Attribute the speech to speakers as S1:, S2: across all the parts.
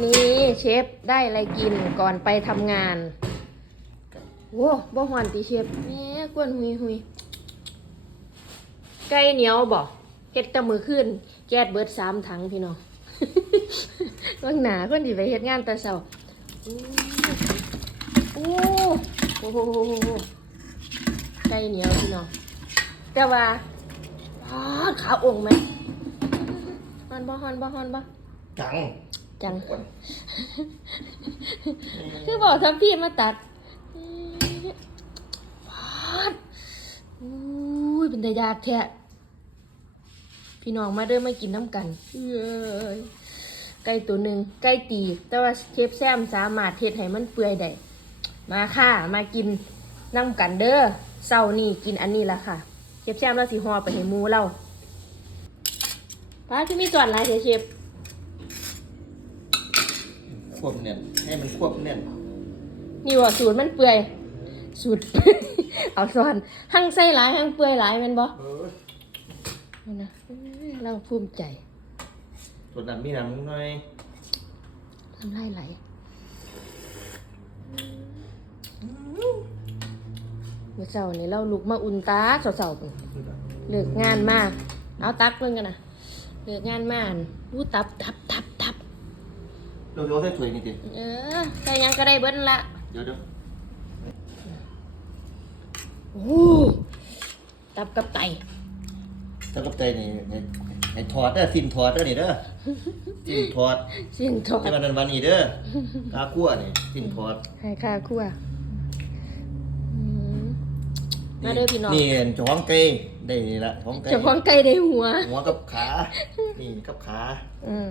S1: วันนี้เชฟได้อะไรกินก่อนไปทำงานโว้บ่หอนติเชฟแหม่กวนหุยหุยไก่เหนียวบ่เฮ็ดตะมือขึ้น แก๊สเบิดสามถังพี่น้องเบิ่งหนาคนที่ไปเฮ็ดงานต่เช้าโอ้โอ้โหไก่เหนียวพี่น้องแต่ว่าขาองค์ไหมฮอนบ่ฮอนบ่ฮอนบ่
S2: จัง
S1: จัง
S2: กวน
S1: คือบอกทัพพี่มาตัดฟาดอุ้ยเป็นตายากแท้พี่น้องมาเด้อมากินน้ำกันเอ้ยไก่ตัวหนึ่งไก่ตี แต่ว่าเชฟแซมสามารถเทศให้มันเปื่อยได้มาค่ะมากินน้ำกันเด้อเศร้านี่กินอันนี้ละค่ะเชฟแซมเราสิห่อไปให้หมูเราป้าที่มีจอดหลายเถอะเชฟ
S2: ควบเน่นให้มันควบเน่น
S1: นี่ว่าสูตรมันเปื่อย สูตร เอาซ้อนหั่งใส่หลายหั่งเปื่อยหลายแมันบ่
S2: เออ
S1: นี่นะเอ้ยเราภูมิใจ
S2: ส่วนนั้นมีน้ำหน่อย
S1: น้ำลายไหลเมื่อเช้านี่เราลุกมาอุ่นตาเสาๆพุ่นเลิกงานมาเอาตักเพิ่นกันนะเลิกงานมาอั่นอู้ตับตับตับตับ
S2: เดี๋ยวเดี๋ยวใส่ถ้วยนี่ดิ
S1: เออใส่หยังก็ได้เบิ้นละ
S2: เดี๋ยวเดี๋ยว
S1: โอ้ตับกับไต
S2: ถ้ากับใจนี่ให้ให้ถอดเด้อสิ้นถอดเด้อนี่เด้อสิ้นถอด
S1: สิ้นทอด
S2: ที่วันนั้นวันนี้เด้อตากั้วนี่สิ้นถอด
S1: ให้ค่าครัวอืม มาเด้อพี่น้อง
S2: นี่จ้องไก่ได้นี่ละจ้องไก่
S1: เจะพ้องไก่ได้หัว
S2: หัวกับขา นี่กับขา
S1: อืม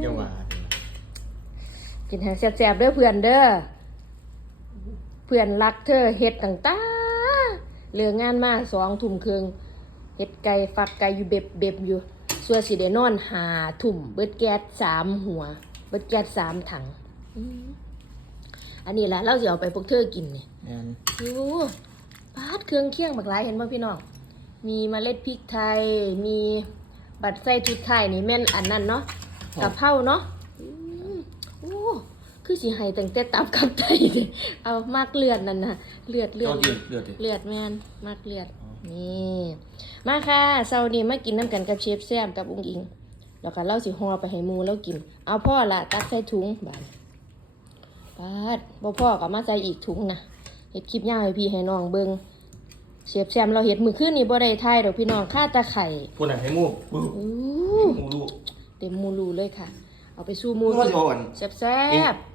S2: เยาว่า
S1: กินให้แซ่บๆเด้อเพื่อนเด้อเพื่อนรักเธอเฮ็ดต่างๆเลืองงานมาสองทุ่มครึ่งเฮ็ดไก่ฟักไก่อยู่เบ็บเบ็บๆอยู่ส่วนสิได้นอนหาทุ่มเบิดแก๊สสามหัว เบิดแก๊สสามถังอืมอันนี้แหละเราจะเอาไปพวกเธอกินนี่
S2: แม่น
S1: ดูปาดเครื่องเคียงบักหลายเห็นบ่พี่น้องมีเมล็ดพริกไทยมีบัตรไส้ทุดไทยนี่แม่นอันนั้นเนาะ กะเพราเนาะอืมโอ้คือสิให้ตั้งแต่ตับกับไตเด้เอามากเลือดนั่นน่ะเลือดเลือ
S2: เอา
S1: ด
S2: ดิเลือดดิ
S1: เลือดแม่นมากเลือดนี่มาค่ะเช้านี้มากินน้ำกันกับเชฟแซมกับอุ้งอิง แล้วก็เล่าสิห่อไปให้หมูแล้วกิน เอาพ่อละตักใส่ถุงบานปาดบ่พ่อก็มาใส่อีกถุงนะเฮ็ดคลิปย่างให้พี่ให้น้องเบิ่งเชฟแซมเราเฮ็ดมือขึ้นนี่บ่ได้ทายดอกพี่น้องค่าตะไคร่
S2: คนน่ะให้หมูอู้
S1: อู้
S2: หมูลูก
S1: เต็มหมูรูเลยค่ะ เอาไปสู้หมู
S2: ว่าสิเอาอัน
S1: แซ่บๆ